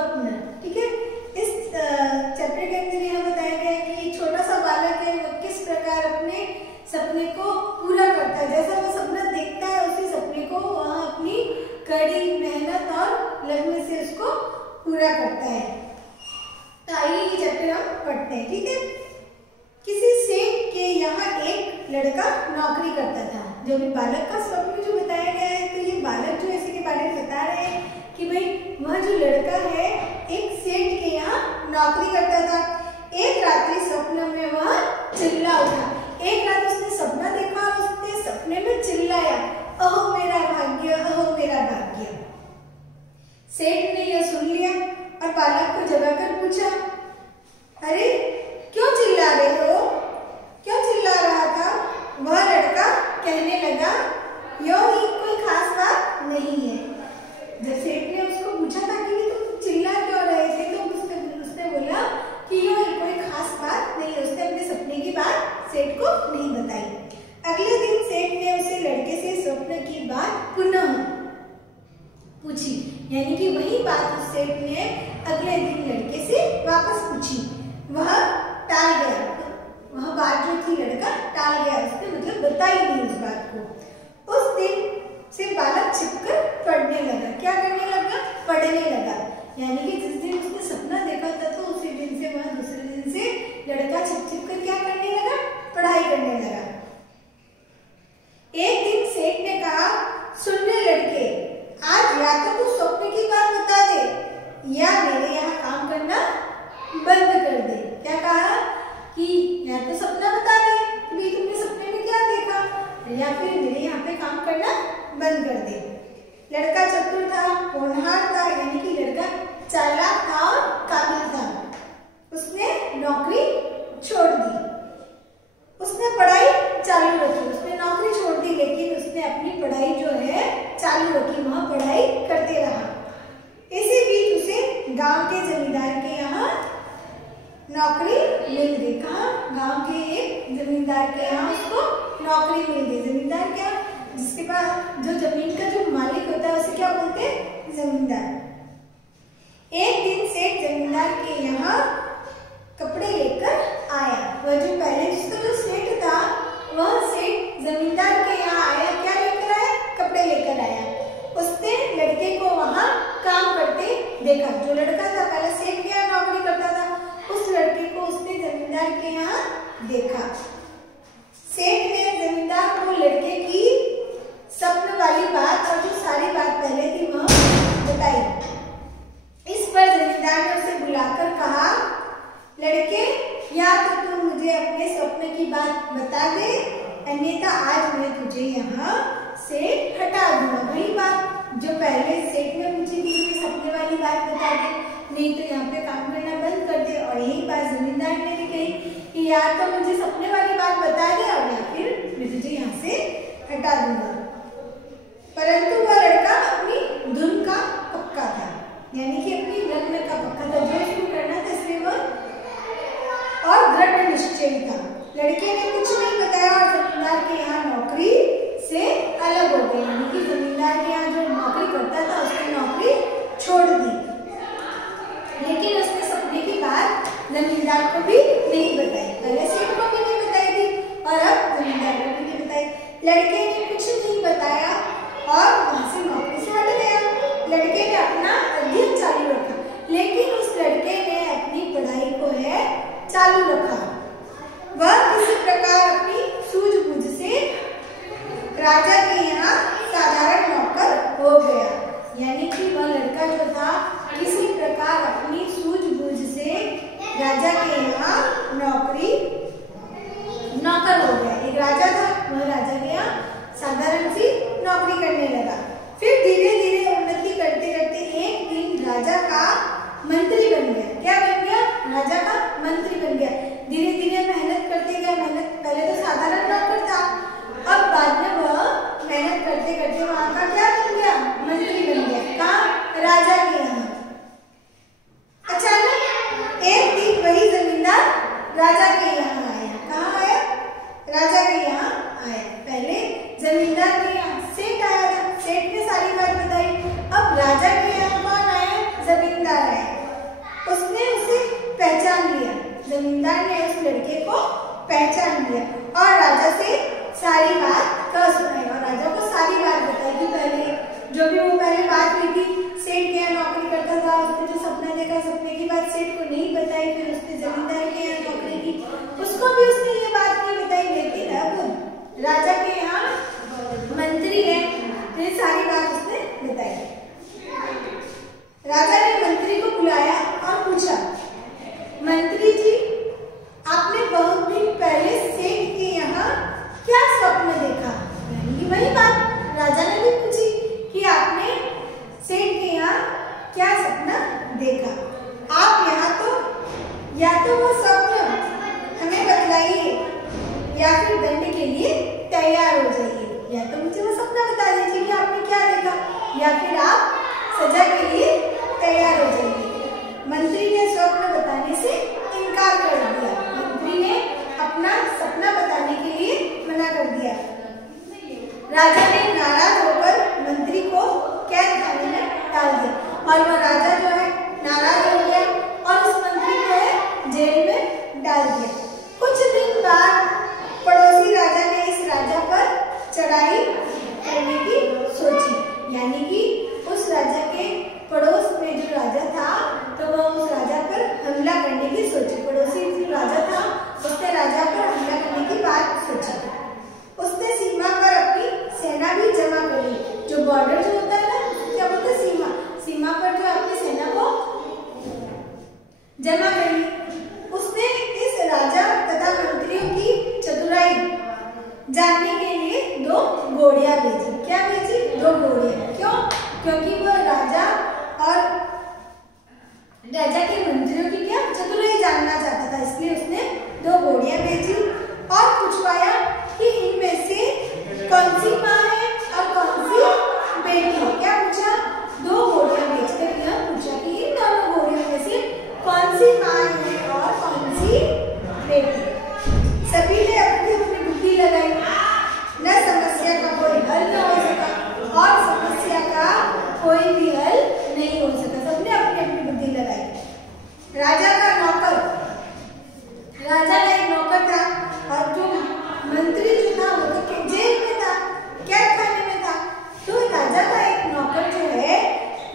स्वप्न। ठीक है, इस चैप्टर के अंदर यह बताया गया है कि छोटा सा बालक है वो किस प्रकार अपने सपने को पूरा करता है। जैसा वो सपना देखता है उसी सपने को वह अपनी कड़ी मेहनत और लगन से उसको पूरा करता है। तो आइए ये चैप्टर हम पढ़ते हैं। ठीक है, किसी सेठ के यहाँ एक लड़का नौकरी करता था। जो भी बालक का स्वप्न जो बताया गया है, तो ये बालक जो इसी के बारे में बता रहे हैं कि भाई वह जो लड़का है एक सेठ के यहाँ नौकरी करता था। एक रात्रि स्वप्न में वह चिल्ला उठा। एक रात उसने सपना देखा और उसने सपने में चिल्लाया, अहो मेरा भाग्य, अहो मेरा भाग्य। सेठ ने यह सुन लिया और बालक को जगाकर पूछा, अरे क्यों चिल्ला रहे हो, क्यों चिल्ला रहा था? वह लड़का कहने लगा, यो ही कोई खास बात नहीं है। जब सेठ ने उसको पूछा था कि तुम चिल्ला क्यों रहे थे, तो उसने बोला कि यो ही कोई खास बात नहीं है। उसने अपने सपने की बात सेठ को नहीं बताई। अगले दिन सेठ ने उसे लड़के से स्वप्न की बात पुनः पूछी, यानी कि वही बात उस सेठ ने अगले दिन लड़के से वापस पूछी। वह टाल गया, वह बात जो थी लड़का टाल गया, उसने मतलब बताई नहीं उस बात को। उस दिन से बालक छिपकर पढ़ने लगा। क्या करने लगा? पढ़ने लगा। यानी कि जिस दिन उसने सपना देखा था तो उसी दिन से वह दूसरे दिन से लड़का छिप कर क्या करने लगा? पढ़ाई करने लगा। एक दिन सेठ ने कहा, सुनने लड़के, आज या तो तू स्वप्न की बात बता दे या मेरे यहाँ काम करना बंद कर दे। क्या कहा कि या तो सपना बता दे कि तुमने सपने में क्या देखा, या फिर मेरे यहाँ पे काम करना बंद कर दे। लड़का चतुर था, होनहार था, यानी कि लड़का चालाक था और काबिल था। उसने नौकरी छोड़ दी, उसने पढ़ाई चालू रखी। उसने नौकरी छोड़ दी लेकिन उसने अपनी पढ़ाई जो है चालू रखी, वहां पढ़ाई करते रहा। इसी बीच उसे गांव के जमींदार के यहाँ नौकरी मिल गई। कहाँ? गांव के एक जमींदार के यहाँ उसको नौकरी मिल गई। जमींदार क्या? जिसके पास जो जमीन का जो मालिक होता है उसे क्या बोलते हैं? जमींदार। एक दिन सेठ जमींदार के यहाँ कपड़े लेकर आया। वह जो पहले जिसका जो सेठ था वह सेठ जमींदार के यहाँ आया। क्या लेकर आया? कपड़े लेकर आया। उसने लड़के को वहां काम करते देखा। जो लड़का था पहले सेठ के यहाँ नौकरी करता था, उस लड़के को उसने जमींदार के यहाँ देखा। सेठ ने जमींदार को लड़के की सपने वाली बात और जो सारी बात पहले थी वह बताई। इस पर जमींदार ने उसे बुलाकर कहा, लड़के, या तो तू मुझे अपने सपने की बात बता दे, अन्यथा आज मैं तुझे यहाँ से हटा दूंगा। वही बात जो पहले सेठ ने पूछी थी, मुझे सपने वाली बात बता दे, नहीं तो यहाँ पे काम करना बंद कर दे। और यही बात जमींदार ने भी कही कि या तो मुझे सपने वाली बात बता दे और या फिर मैं तुझे यहाँ से हटा दूंगा। परंतु वह लड़का अपनी धुन का पक्का था, यानी कि अपनी लगन का पक्का था, जो इसको करना था इसलिए वह और दृढ़ निश्चय था। लड़के ने कुछ नहीं बताया और जमींदार के यहाँ नौकरी से अलग हो गई, यानी कि जमींदार के यहाँ जो नौकरी करता था उसने नौकरी छोड़ दी। लेकिन उसने सपने की बात जमींदार को भी नहीं बताई। पहले सेठ को भी नहीं बताई थी और अब जमींदार को भी नहीं बताई। लड़के ने कुछ नहीं बताया और वहां से नौकरी से हट गया। लड़के ने अपना अध्ययन चालू रखा, लेकिन उस लड़के ने अपनी पढ़ाई को है चालू रखा। वह किसी प्रकार अपनी सूझबूझ से राजा के यहाँ साधारण नौकर हो गया, यानी कि वह लड़का जो था किसी प्रकार अपनी सूझबूझ से राजा के यहाँ नौकर हो गया। एक राजा था, वह राजा के यहाँ साधारण सी नौकरी करने लगा। फिर धीरे धीरे उन्नति करते करते एक दिन राजा का मंत्री बन गया। क्या बन गया? राजा का मंत्री बन गया। धीरे धीरे मेहनत करते गया। मेहनत पहले तो साधारण नौकर था, अब बाद में वह मेहनत करते करते वहां का क्या बन गया? मंत्री बन गया। कहाँ? राजा के यहाँ। अचानक एक दिन वही जमींदार राजा के यहाँ आया। कहाँ आया? राजा के यहाँ आया। पहले जमींदार के यहाँ सेठ आया था, सेठ ने सारी बात बताई। अब राजा के यहाँ कौन आया? जमींदार आया। जमींदार ने उस लड़के को पहचान लिया और राजा से सारी बात कह सुनाई और राजा को सारी बात बताई कि पहले जो भी वो पहले बात हुई थी, सेठ के यहाँ नौकरी करता था, उसने जो सपना देखा, सपने की बात सेठ को नहीं बताई, फिर उसने जमींदार के यहाँ नौकरी की, उसको भी उसने ये बात नहीं बताई। लेकिन अब राजा के यहाँ मंत्री है, तो ये सारी बात उसने बताई। राजा ने मंत्री को बुलाया और पूछा, मंत्री जी, आपने बहुत दिन पहले सेठ के यहाँ क्या स्वप्न देखा? यानी वही बात राजा ने भी पूछी कि आपने सेठ के यहाँ क्या सपना देखा? आप यहाँ तो या तो वो स्वप्न हमें बतलाइए या फिर दंड के लिए तैयार हो जाइए। या तो मुझे वो सपना बता दीजिए कि आपने क्या देखा, या फिर आप सजा के लिए तैयार हो जाइए। मंत्री ने स्वप्न बताने से इनकार कर दिया। मंत्री ने अपना सपना बताने के लिए मना कर दिया। राजा ने नाराज होकर मंत्री को कैद खाने में डाल दिया और वो राजा जो है नाराज हो गया और उस मंत्री को है जेल में डाल दिया। कुछ दिन बाद पड़ोसी राजा ने इस राजा पर चढ़ाई करने की सोची, यानी कि उस राजा के पड़ोस में जो राजा था तो वह उस राजा पर हमला करने की सोची। पड़ोसी जो राजा था उसने राजा पर हमला करने की बात सोची। उसने सीमा पर अपनी सेना भी जमा कर ली। जो बॉर्डर जो होता है ना, क्या बोलते हैं, सीमा, सीमा पर जो अपनी सेना को जमा कर ली। उसने इस राजा तथा मंत्रियों की चतुराई जानने के लिए 2 घोड़ियां भेजी। क्या भेजी? 2 घोड़ियां। क्यों? क्योंकि वह राजा और राजा के मंत्रियों की क्या चतुराई जानना चाहता था, इसलिए उसने 2 घोड़ियां भेजी और पूछवाया कि इनमें से कौन सी माँ है और कौन सी बेटी है। क्या पूछा? 2 घोड़ियां भेजकर यह पूछा कि इन दोनों घोड़ियों में से कौन सी माँ है और कौन सी बेटी। सभी ने अपनी अपनी बुद्धि लगाई, न समस्या का कोई हल न हो सका और समस्या का कोई भी हल नहीं हो सका। सबने अपनी अपनी बुद्धि लगाई। राजा का नौकर, राजा का एक नौकर था और जो मंत्री जो था वो तो जेल में था, कैद खाने में था। तो राजा का एक नौकर जो है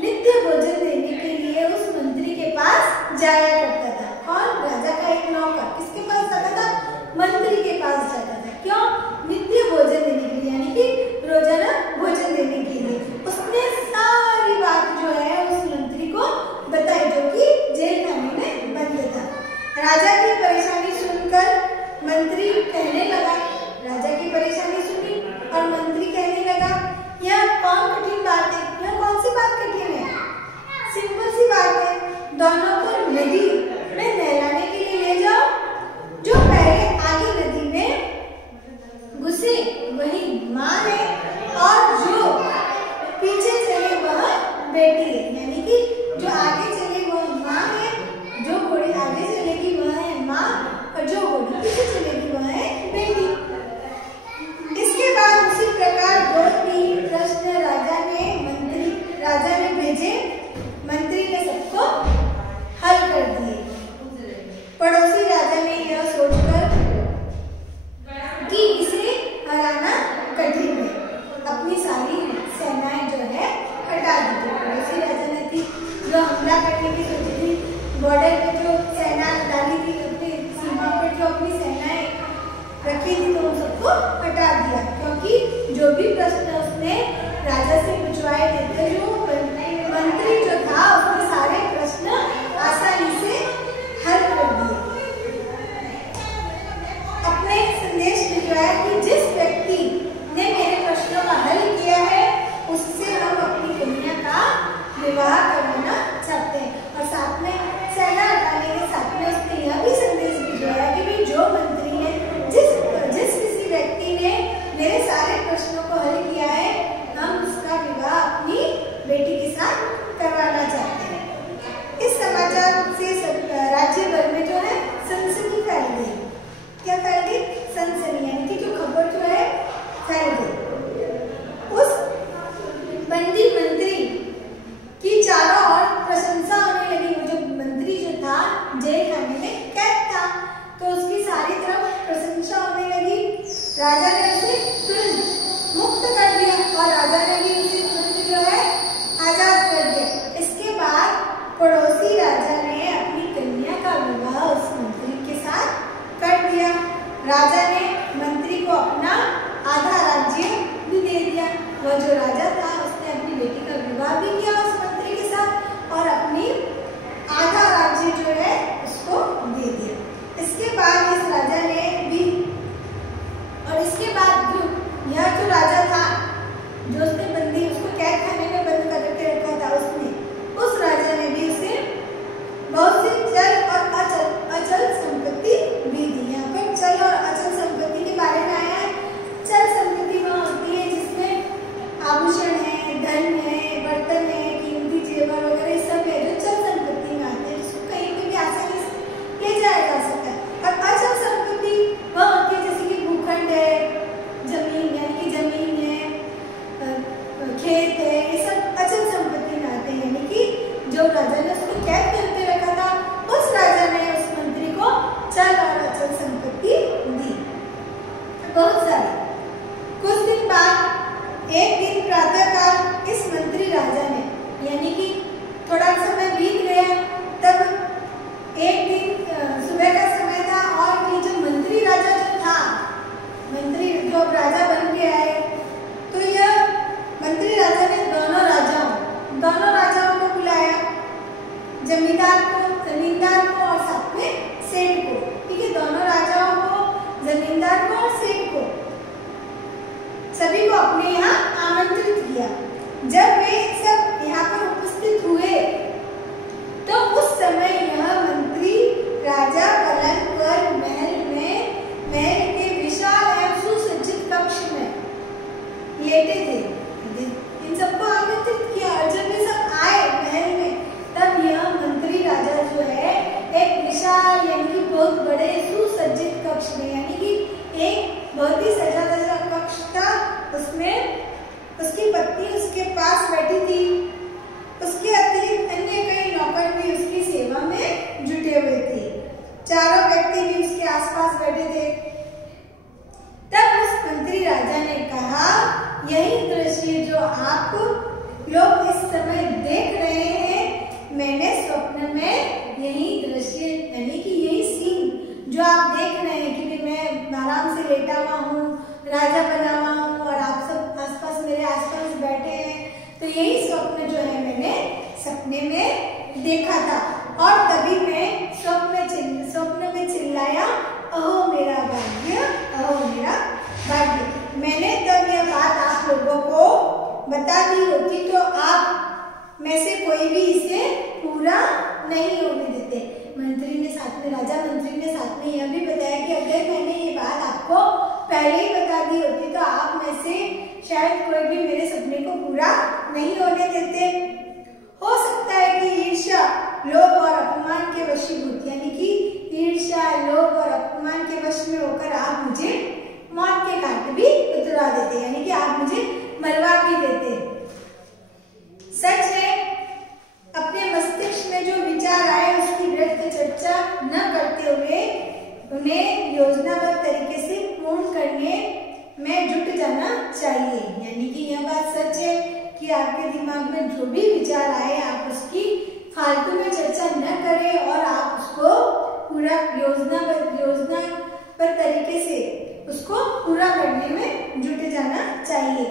नित्य भोजन देने के लिए उस मंत्री के पास जाया करता था। कौन? राजा का एक नौकर किसके पास जाता था? मंत्री के पास जाता था। क्यों? नित्य भोजन देने के लिए, यानी कि रोजाना भोजन देने के लिए। उसने सारी बात जो है उस मंत्री को बताई, जो कि जेल खाने में बंद था। राजा की परेशानी सुनकर मंत्री कहने लगा, राजा की परेशानी सुनी और मंत्री कहने लगा, यह कौन कठिन बात है? यह कौन सी बात कठिन है? सिंपल सी बात है, दोनों को नदी में नहलाने के लिए ले जाओ। जो पहले आगे नदी में घुसे वही माँ है और जो पीछे चले वह बेटी है। यानी कि जो आगे चले वह माँ है, जो घोड़ी आगे चलेगी वह है माँ और जो घोड़ी पीछे चलेगी वह है बेटी। इसके बाद उसी प्रकार 2-3 प्रश्न राजा ने भेजे। मंत्री ने सबको हल कर दिए। पड़ोसी राजा ने यह सोचकर कि इसे हराना कठिन है, अपनी सारी सेनाएं जो है हटा दी। पड़ोसी राजा ने थी जो हमला करने की सोची थी, बॉर्डर पे जो सेना डाली थी, अपनी सीमा पर जो अपनी सेनाएं रखी थी, तो उन सबको हटा दिया। क्योंकि जो भी प्रश्न उसने राजा से पूछवाए थे, जो मंत्री जो था उसने सारे प्रश्न आसानी से हल कर दिए। अपने संदेश भिजवाया कि जिस व्यक्ति ने मेरे प्रश्नों का हल किया है उससे हम अपनी कन्या का विवाह करवाना चाहते हैं। और साथ में सेना हटाने के साथ में उसने यह भी संदेश भिजवाया कि भाई जो मंत्री ने जिस किसी व्यक्ति ने मेरे सारे प्रश्नों को हल किया है, हम उसका विवाह अपनी बेटी के साथ करवाना राजा ने मंत्री को अपना आधा राज्य भी दे दिया। वह जो राजा था उसने अपनी बेटी का विवाह भी किया उस मंत्री के साथ और अपनी आधा राज्य जो है उसको दे दिया। इसके बाद इस राजा ने भी और इसके बाद यह जो राजा था जो उसने बंदी उसको कैद खाने में बंद करके रखा था उसने उस राजा ने भी उसे बहुत सी चल और अचल संपत्ति भी दी। यहाँ पर चल और अचल संपत्ति के बारे में आया है। चल संपत्ति वह होती है जिसमें आभूषण है, धन है, बर्तन है, कीमती जेवर वगैरह सब है जो चल संपत्ति में आते हैं, जिसको कहीं पे भी आसानी से ले जाया जा सकता है। और अचल संपत्ति वह होती है जैसे कि भूखंड है, जमीन यानी कि जमीन है, खेत है, ये सब अचल संपत्ति में आते हैं। यानी कि जो राजा ने उसको कैद करके रखा था उस राजा ने उस मंत्री को चल और अचल संपत्ति दी, बहुत सारी। कुछ दिन बाद एक दिन प्रातःकाल इस मंत्री राजा ने यानी कि थोड़ा समय बीत गया, तब एक दिन सुबह का समय था और ये जो मंत्री राजा जो था, मंत्री जो राजा बन के आए, तो यह मंत्री राजा ने दोनों राजाओं को बुलाया, जमींदार को और साथ में सेठ को। ठीक है, दोनों राजाओं को, जमींदार को और सेठ को, सभी को अपने यहाँ आमंत्रित किया। जब वे सब यहाँ पर उपस्थित हुए तो उस समय यह मंत्री राजा पलंग पर महल के विशाल एवं सुसज्जित कक्ष में लेटे थे। इन सबको आमंत्रित किया और जब ये सब आए महल में तब यह मंत्री राजा जो है एक विशाल यानी कि बहुत बड़े सुसज्जित कक्ष में यानी कि एक बहुत ही सजा धजा कक्ष था, उसमें उसकी पत्नी उसके पास बैठी थी। उसके अतिरिक्त अन्य कई नौकर भी उसकी सेवा में जुटे हुए थे। चारों व्यक्ति भी उसके आसपास बैठे थे। तब उस मंत्री राजा ने कहा, यही दृश्य जो आप लोग इस समय देख रहे हैं, मैंने स्वप्न में यही दृश्य यानी कि यही सीन जो आप देख रहे हैं कि मैं आराम से लेटा हुआ हूँ, राजा बना हुआ हूँ और आप सब आसपास मेरे आसपास बैठे हैं, तो यही स्वप्न जो है मैंने सपने में देखा था। और तभी मैं स्वप्न में चिल्लाया, अहो मेरा भाग्य, अहो मेरा भाग्य। मैंने तब यह बात आप लोगों को बता दी होती तो आप में से कोई भी इसे पूरा नहीं होने देते। राजा मंत्री ने साथ में यह भी बताया कि अगर मैंने ये बात आपको पहले ही बता दी होती तो आप में से शायद कोई भी मेरे सपने को पूरा नहीं होने देते। हो सकता है कि ईर्ष्या, लोभ और अपमान के वशीभूत यानी कि ईर्ष्या, लोभ और अपमान के वश में होकर आप मुझे मौत के घाट भी उतरा देते, यानी कि आप मुझे मरवा भी देते। सच है, अपने मस्तिष्क में जो विचार आए उसकी व्यर्थ चर्चा न करते हुए उन्हें योजनाबद्ध तरीके से पूर्ण करने में जुट जाना चाहिए। यानी कि यह बात सच है कि आपके दिमाग में जो भी विचार आए आप उसकी फालतू में चर्चा न करें और आप उसको पूरा योजनाबद्ध तरीके से उसको पूरा करने में जुट जाना चाहिए।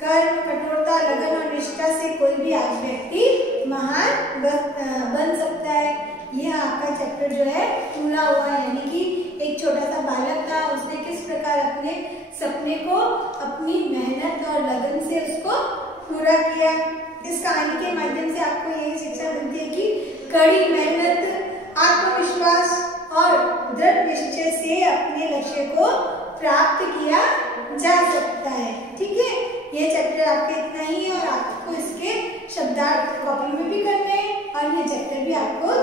कर्म, कठोरता, लगन और निष्ठा से कोई भी आज व्यक्ति महान बन सकता है। यह आपका चैप्टर जो है पूरा हुआ, यानी कि एक छोटा सा बालक था, उसने किस प्रकार अपने सपने को अपनी मेहनत और लगन से उसको पूरा किया। इस कहानी के माध्यम से आपको यही शिक्षा मिलती है कि कड़ी मेहनत, आत्मविश्वास और दृढ़ निश्चय से अपने लक्ष्य को प्राप्त किया जा सकता है। ठीक है, ये चैप्टर आपके इतना ही है और आपको इसके शब्दार्थ कॉपी में भी करने हैं और ये चैप्टर भी आपको